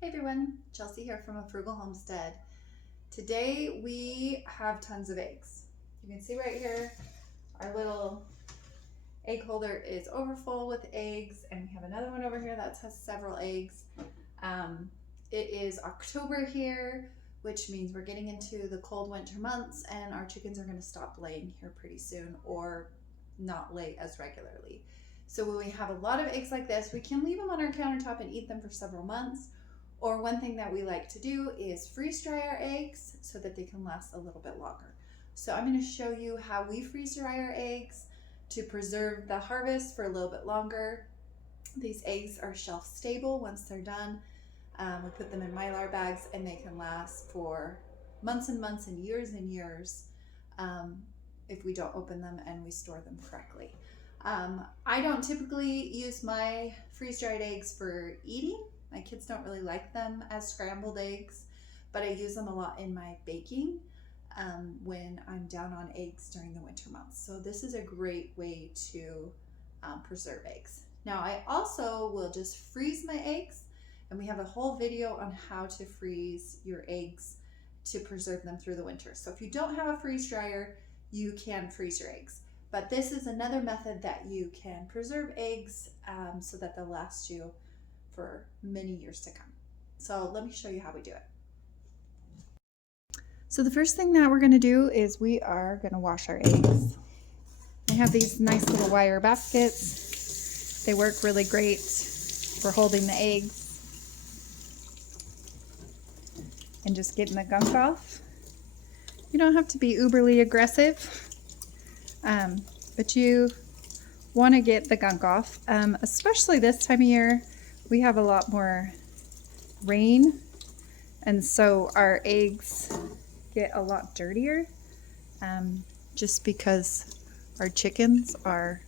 Hey everyone, Chelsea here from A Frugal Homestead. Today we have tons of eggs. You can see right here, our little egg holder is overfull with eggs, and we have another one over here that has several eggs. It is October here, which means we're getting into the cold winter months, and our chickens are going to stop laying here pretty soon or not lay as regularly. So when we have a lot of eggs like this, we can leave them on our countertop and eat them for several months. Or one thing that we like to do is freeze dry our eggs so that they can last a little bit longer. So I'm going to show you how we freeze dry our eggs to preserve the harvest for a little bit longer. These eggs are shelf stable once they're done. We put them in Mylar bags and they can last for months and months and years if we don't open them and we store them correctly. I don't typically use my freeze-dried eggs for eating. My kids don't really like them as scrambled eggs, but I use them a lot in my baking when I'm down on eggs during the winter months. So this is a great way to preserve eggs. Now I also will just freeze my eggs, and we have a whole video on how to freeze your eggs to preserve them through the winter. So if you don't have a freeze dryer, you can freeze your eggs. But this is another method that you can preserve eggs so that they'll last you for many years to come. So let me show you how we do it. So the first thing that we're going to do is we are going to wash our eggs. I have these nice little wire baskets. They work really great for holding the eggs and just getting the gunk off. You don't have to be uberly aggressive, but you want to get the gunk off, especially this time of year. We have a lot more rain, and so our eggs get a lot dirtier just because our chickens are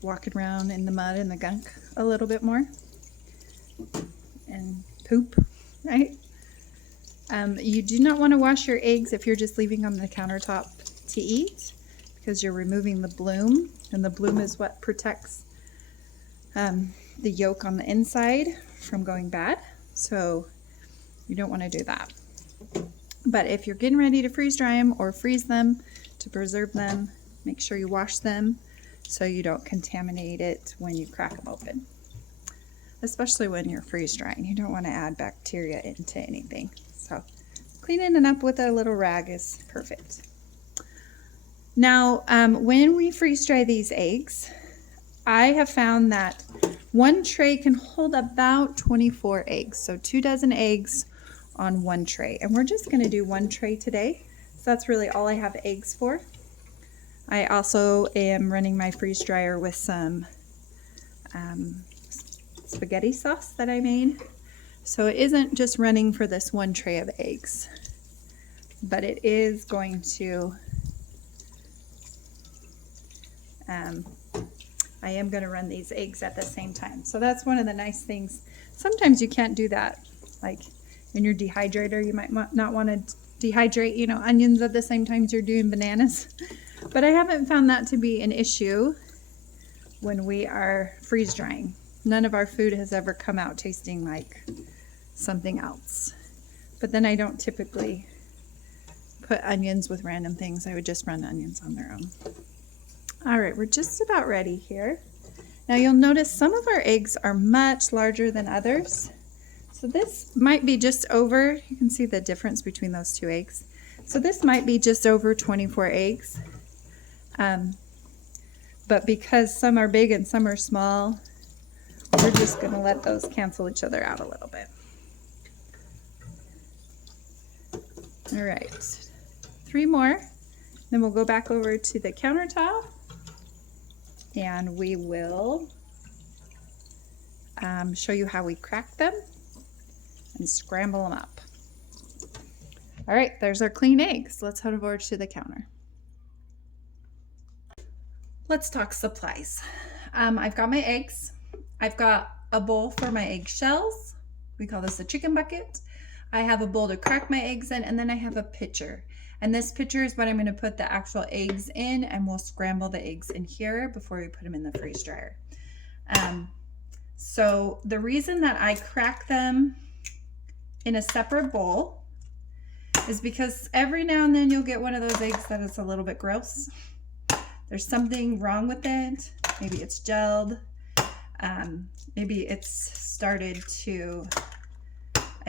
walking around in the mud and the gunk a little bit more and poop, right? You do not want to wash your eggs if you're just leaving on the countertop to eat, because you're removing the bloom, and the bloom is what protects the yolk on the inside from going bad. So you don't want to do that. But if you're getting ready to freeze dry them or freeze them to preserve them, make sure you wash them so you don't contaminate it when you crack them open. Especially when you're freeze drying, you don't want to add bacteria into anything. So cleaning it up with a little rag is perfect. Now, when we freeze dry these eggs, I have found that one tray can hold about 24 eggs. So 2 dozen eggs on one tray. And we're just going to do one tray today. So that's really all I have eggs for. I also am running my freeze dryer with some spaghetti sauce that I made. So it isn't just running for this one tray of eggs, but it is going to I am going to run these eggs at the same time. So that's one of the nice things. Sometimes you can't do that. Like in your dehydrator, you might not want to dehydrate, onions at the same time as you're doing bananas. But I haven't found that to be an issue when we are freeze drying. None of our food has ever come out tasting like something else. But then I don't typically put onions with random things. I would just run onions on their own. All right, we're just about ready here. Now you'll notice some of our eggs are much larger than others. So this might be just over, you can see the difference between those two eggs. So this might be just over 24 eggs. But because some are big and some are small, we're just gonna let those cancel each other out a little bit. All right, 3 more. Then we'll go back over to the countertop and we will show you how we crack them and scramble them up. All right, there's our clean eggs. Let's head over to the counter. Let's talk supplies. I've got my eggs. I've got a bowl for my egg shells. We call this a chicken bucket. I have a bowl to crack my eggs in, and then I have a pitcher. And this pitcher is what I'm going to put the actual eggs in, and we'll scramble the eggs in here before we put them in the freeze dryer. So the reason that I crack them in a separate bowl is because every now and then you'll get one of those eggs that is a little bit gross. There's something wrong with it. Maybe it's gelled. Maybe it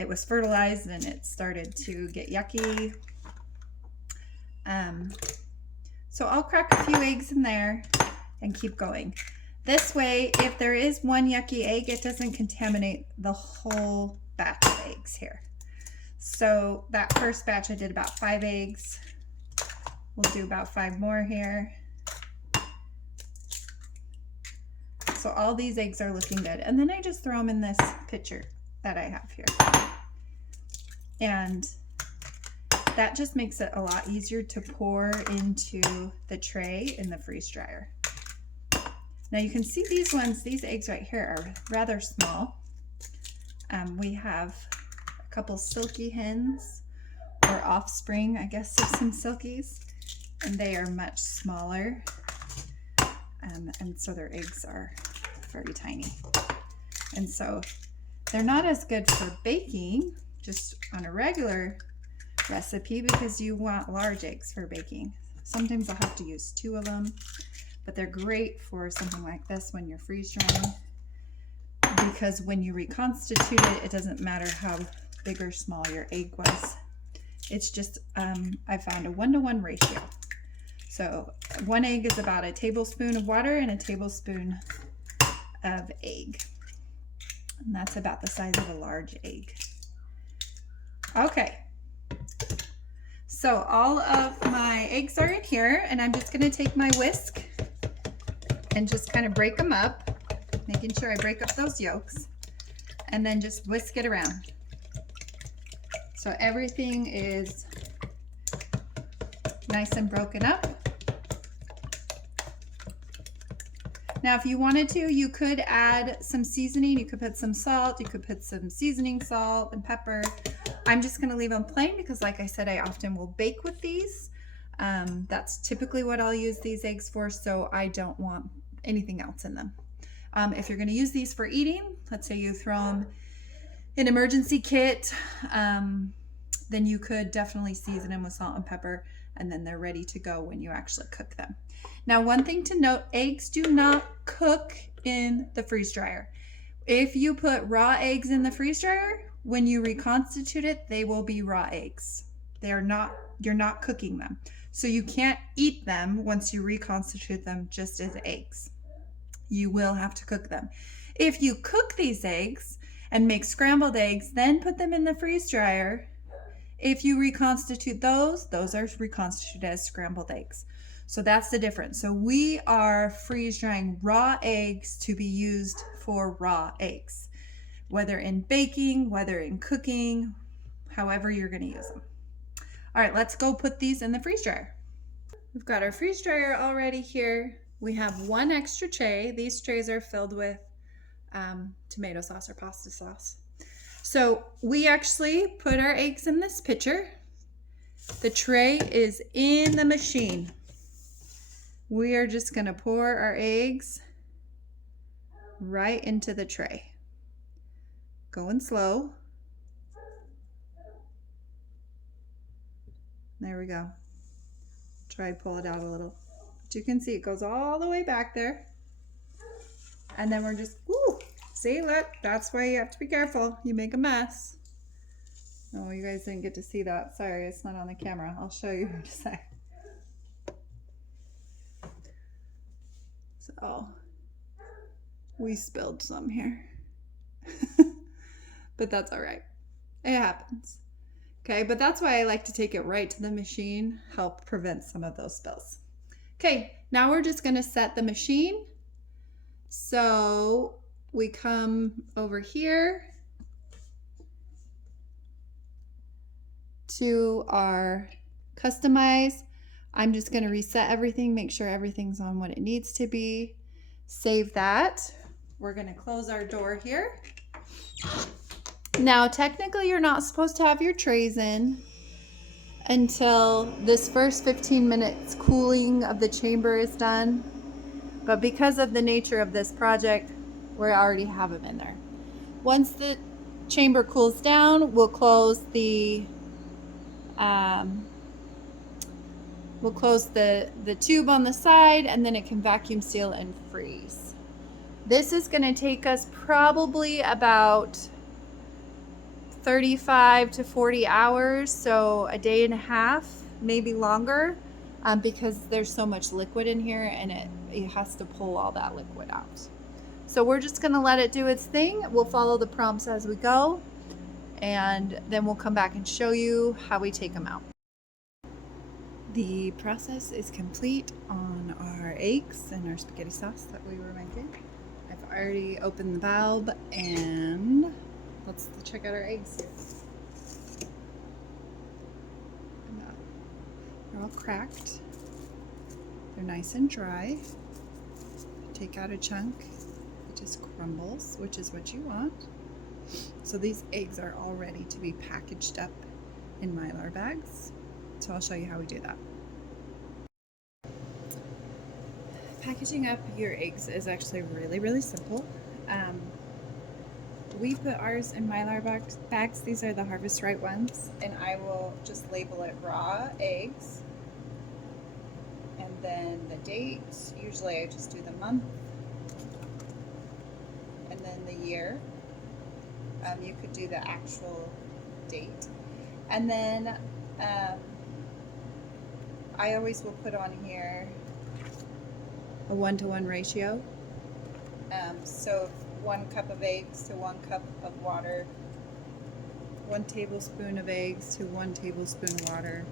was fertilized and it started to get yucky. So I'll crack a few eggs in there and keep going. This way, if there is one yucky egg, it doesn't contaminate the whole batch of eggs here. So that first batch I did about 5 eggs. We'll do about 5 more here. So all these eggs are looking good. And then I just throw them in this pitcher that I have here. And that just makes it a lot easier to pour into the tray in the freeze dryer. Now you can see these eggs right here are rather small. We have a couple silky hens, or offspring, I guess, of some silkies, and they are much smaller. And so their eggs are very tiny. And so they're not as good for baking, just on a regular recipe, because you want large eggs for baking. Sometimes I'll have to use 2 of them, but they're great for something like this when you're freeze drying, because when you reconstitute it, it doesn't matter how big or small your egg was. It's just, I found a 1-to-1 ratio. So 1 egg is about a tablespoon of water and a tablespoon of egg. And that's about the size of a large egg. Okay. So all of my eggs are in here, and I'm just going to take my whisk and just kind of break them up, making sure I break up those yolks, and then just whisk it around. So everything is nice and broken up. Now, if you wanted to, you could add some seasoning. You could put some salt, you could put some seasoning salt and pepper. I'm just gonna leave them plain because, like I said, I often will bake with these. That's typically what I'll use these eggs for, so I don't want anything else in them. If you're gonna use these for eating, let's say you throw them in emergency kit, then you could definitely season them with salt and pepper, and then they're ready to go when you actually cook them. Now, one thing to note, eggs do not cook in the freeze dryer. If you put raw eggs in the freeze dryer, when you reconstitute it, they will be raw eggs. You're not cooking them. So you can't eat them once you reconstitute them just as eggs. You will have to cook them. If you cook these eggs and make scrambled eggs, then put them in the freeze dryer, if you reconstitute those are reconstituted as scrambled eggs. So that's the difference. So we are freeze drying raw eggs to be used for raw eggs, whether in baking, whether in cooking, however you're going to use them. All right, let's go put these in the freeze dryer. We've got our freeze dryer already here. We have 1 extra tray. These trays are filled with tomato sauce or pasta sauce. So we actually put our eggs in this pitcher. The tray is in the machine. We are just going to pour our eggs right into the tray. Going slow. There we go. Try to pull it out a little. But you can see it goes all the way back there. And then we're just, ooh, see, look, that's why you have to be careful. You make a mess. Oh, you guys didn't get to see that. Sorry, it's not on the camera. I'll show you in a sec. So, we spilled some here. But that's all right. It happens. Okay, but that's why I like to take it right to the machine, help prevent some of those spills. Okay, now we're just going to set the machine. So we come over here to our customize. I'm just going to reset everything, make sure everything's on what it needs to be. Save that. We're going to close our door here. Now, technically, you're not supposed to have your trays in until this first 15 minutes cooling of the chamber is done. But because of the nature of this project, We already have them in there. Once the chamber cools down, we'll close the tube on the side, and then it can vacuum seal and freeze. This is going to take us probably about 35 to 40 hours, so a day and a half, maybe longer, because there's so much liquid in here and it has to pull all that liquid out. So we're just going to let it do its thing. We'll follow the prompts as we go, and then we'll come back and show you how we take them out. The process is complete on our eggs and our spaghetti sauce that we were making. I've already opened the valve, and let's check out our eggs here. They're all cracked. They're nice and dry. Take out a chunk, it just crumbles, which is what you want. So these eggs are all ready to be packaged up in Mylar bags. So I'll show you how we do that. Packaging up your eggs is actually really, really simple. We put ours in Mylar bags. These are the Harvest Right ones, and I will just label it raw eggs. And then the date, usually I just do the month, and then the year. You could do the actual date. And then I always will put on here a 1-to-1 ratio. So 1 cup of eggs to 1 cup of water, 1 tablespoon of eggs to 1 tablespoon of water.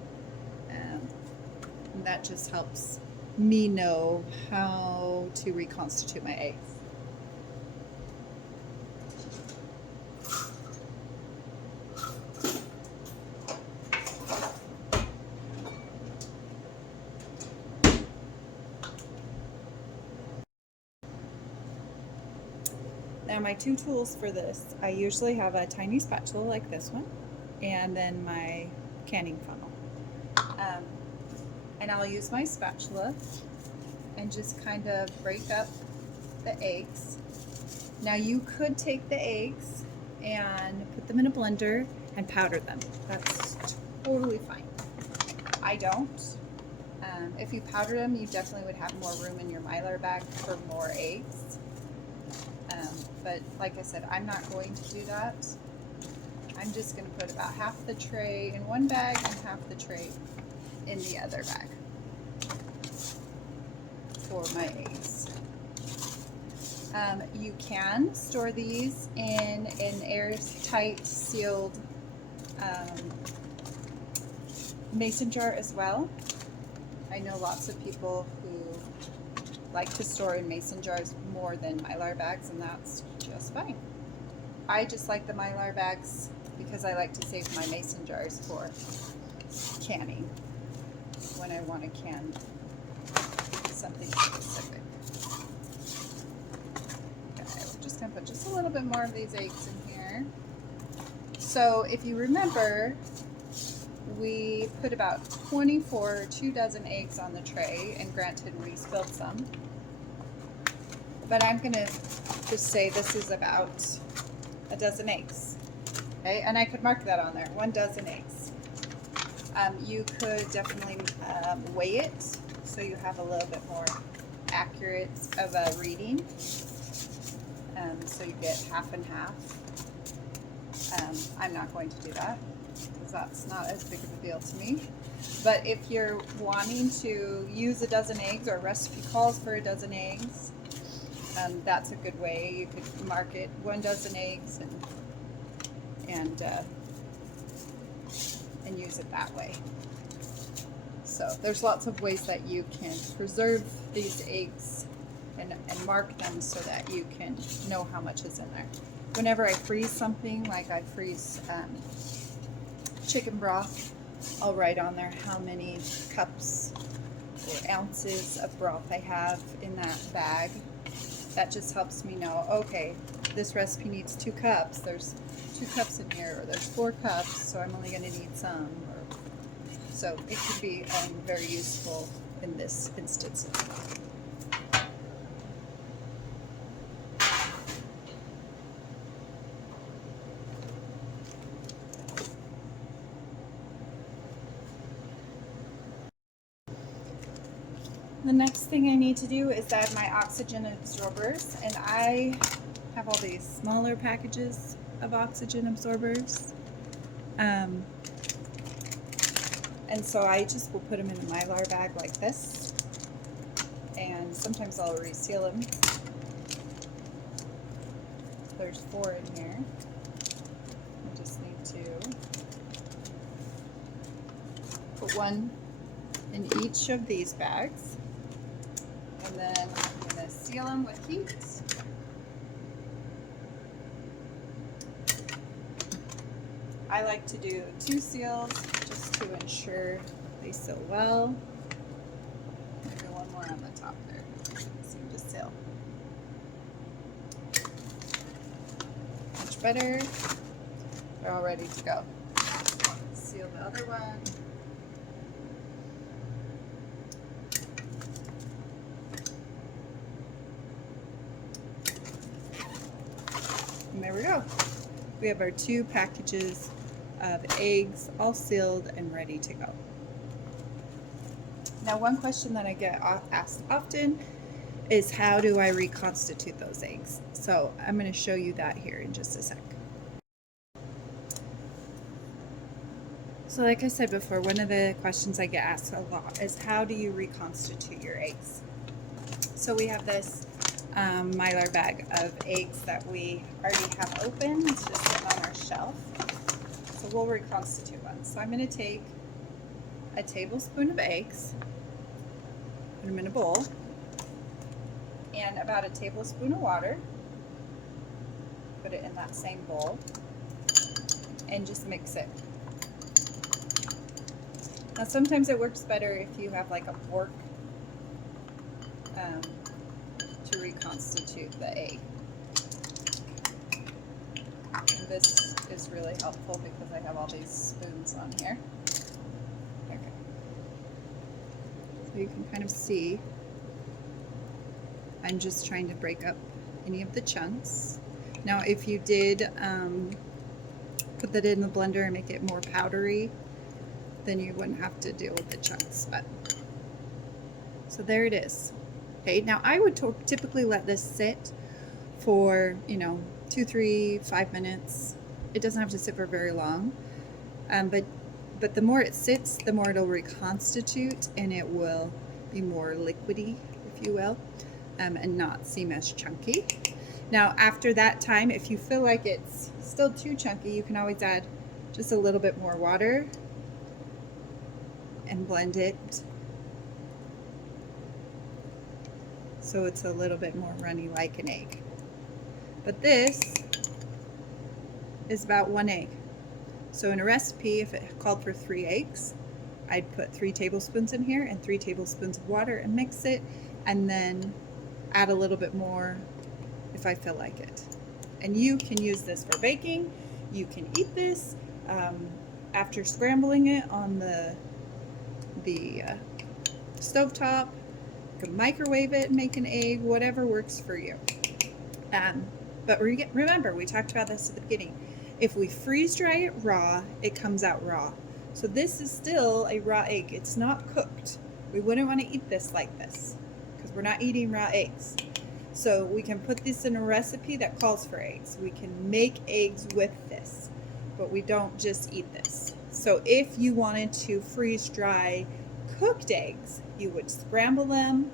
And that just helps me know how to reconstitute my eggs. Now my 2 tools for this, I usually have a tiny spatula like this one, and then my canning funnel. And I'll use my spatula and just kind of break up the eggs. Now you could take the eggs and put them in a blender and powder them. That's totally fine. I don't. If you powder them, you definitely would have more room in your Mylar bag for more eggs. But like I said, I'm not going to do that. I'm just going to put about half the tray in one bag and half the tray in the other bag for my eggs. You can store these in an airtight sealed mason jar as well. I know lots of people who like to store in mason jars more than Mylar bags, and that's just fine. I just like the Mylar bags because I like to save my mason jars for canning when I want to can something specific. Okay, we're just going to put just a little bit more of these eggs in here. So if you remember, we put about 2 dozen eggs on the tray, and granted we spilled some, but I'm gonna just say this is about a dozen eggs. Okay, and I could mark that on there, 1 dozen eggs. You could definitely weigh it so you have a little bit more accurate of a reading, so you get half and half. I'm not going to do that because that's not as big of a deal to me. But if you're wanting to use a dozen eggs, or recipe calls for a dozen eggs, that's a good way. You could mark it 1 dozen eggs and use it that way. So there's lots of ways that you can preserve these eggs and mark them so that you can know how much is in there. Whenever I freeze something, like I freeze chicken broth, I'll write on there how many cups or ounces of broth I have in that bag. That just helps me know, okay, this recipe needs 2 cups. There's 2 cups in here, or there's 4 cups, so I'm only going to need some. So it could be very useful in this instance. The next thing I need to do is add my oxygen absorbers, and I have all these smaller packages of oxygen absorbers. And so I just will put them in a Mylar bag like this, and sometimes I'll reseal them. There's 4 in here. I just need to put 1 in each of these bags, and then I'm going to seal them with heat. I like to do 2 seals just to ensure they seal well. Maybe 1 more on the top there. Seem to seal. Much better. They're all ready to go. Seal the other one. And there we go. We have our 2 packages of eggs all sealed and ready to go. Now, one question that I get asked often is, how do I reconstitute those eggs? So I'm going to show you that here in just a sec. So like I said before, one of the questions I get asked a lot is, how do you reconstitute your eggs? So we have this Mylar bag of eggs that we already have open. It's just sitting on our shelf. So we'll reconstitute one. So I'm going to take a tablespoon of eggs, put them in a bowl, and about a tablespoon of water. Put it in that same bowl and just mix it. Now sometimes it works better if you have like a fork to reconstitute the egg. And this is really helpful because I have all these spoons on here. Okay. So you can kind of see I'm just trying to break up any of the chunks. Now if you did put that in the blender and make it more powdery, then you wouldn't have to deal with the chunks. But so there it is. Okay, now I would typically let this sit for 2, 3, 5 minutes. It doesn't have to sit for very long, but the more it sits, the more it'll reconstitute, and it will be more liquidy, if you will, and not seem as chunky. Now after that time, if you feel like it's still too chunky, you can always add just a little bit more water and blend it so it's a little bit more runny like an egg. But this is about 1 egg. So in a recipe, if it called for 3 eggs, I'd put 3 tablespoons in here and 3 tablespoons of water and mix it, and then add a little bit more if I feel like it. And you can use this for baking. You can eat this after scrambling it on the stovetop. You can microwave it and make an egg, whatever works for you. But remember, we talked about this at the beginning. If we freeze dry it raw, it comes out raw. So this is still a raw egg. It's not cooked. We wouldn't want to eat this like this because we're not eating raw eggs. So we can put this in a recipe that calls for eggs. We can make eggs with this, but we don't just eat this. So if you wanted to freeze dry cooked eggs, you would scramble them,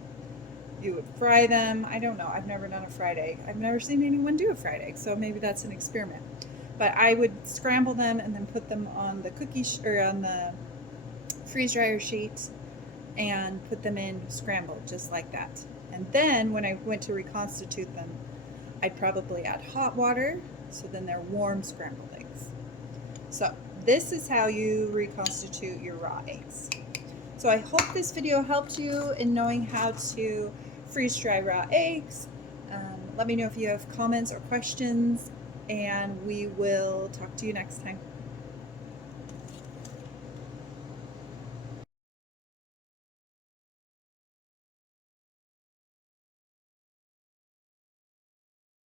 you would fry them. I don't know, I've never done a fried egg. I've never seen anyone do a fried egg, so maybe that's an experiment. But I would scramble them and then put them on the on the freeze dryer sheet and put them in scrambled just like that. And then when I went to reconstitute them, I'd probably add hot water, so then they're warm scrambled eggs. So this is how you reconstitute your raw eggs. So I hope this video helped you in knowing how to freeze dry raw eggs. Let me know if you have comments or questions, and we will talk to you next time.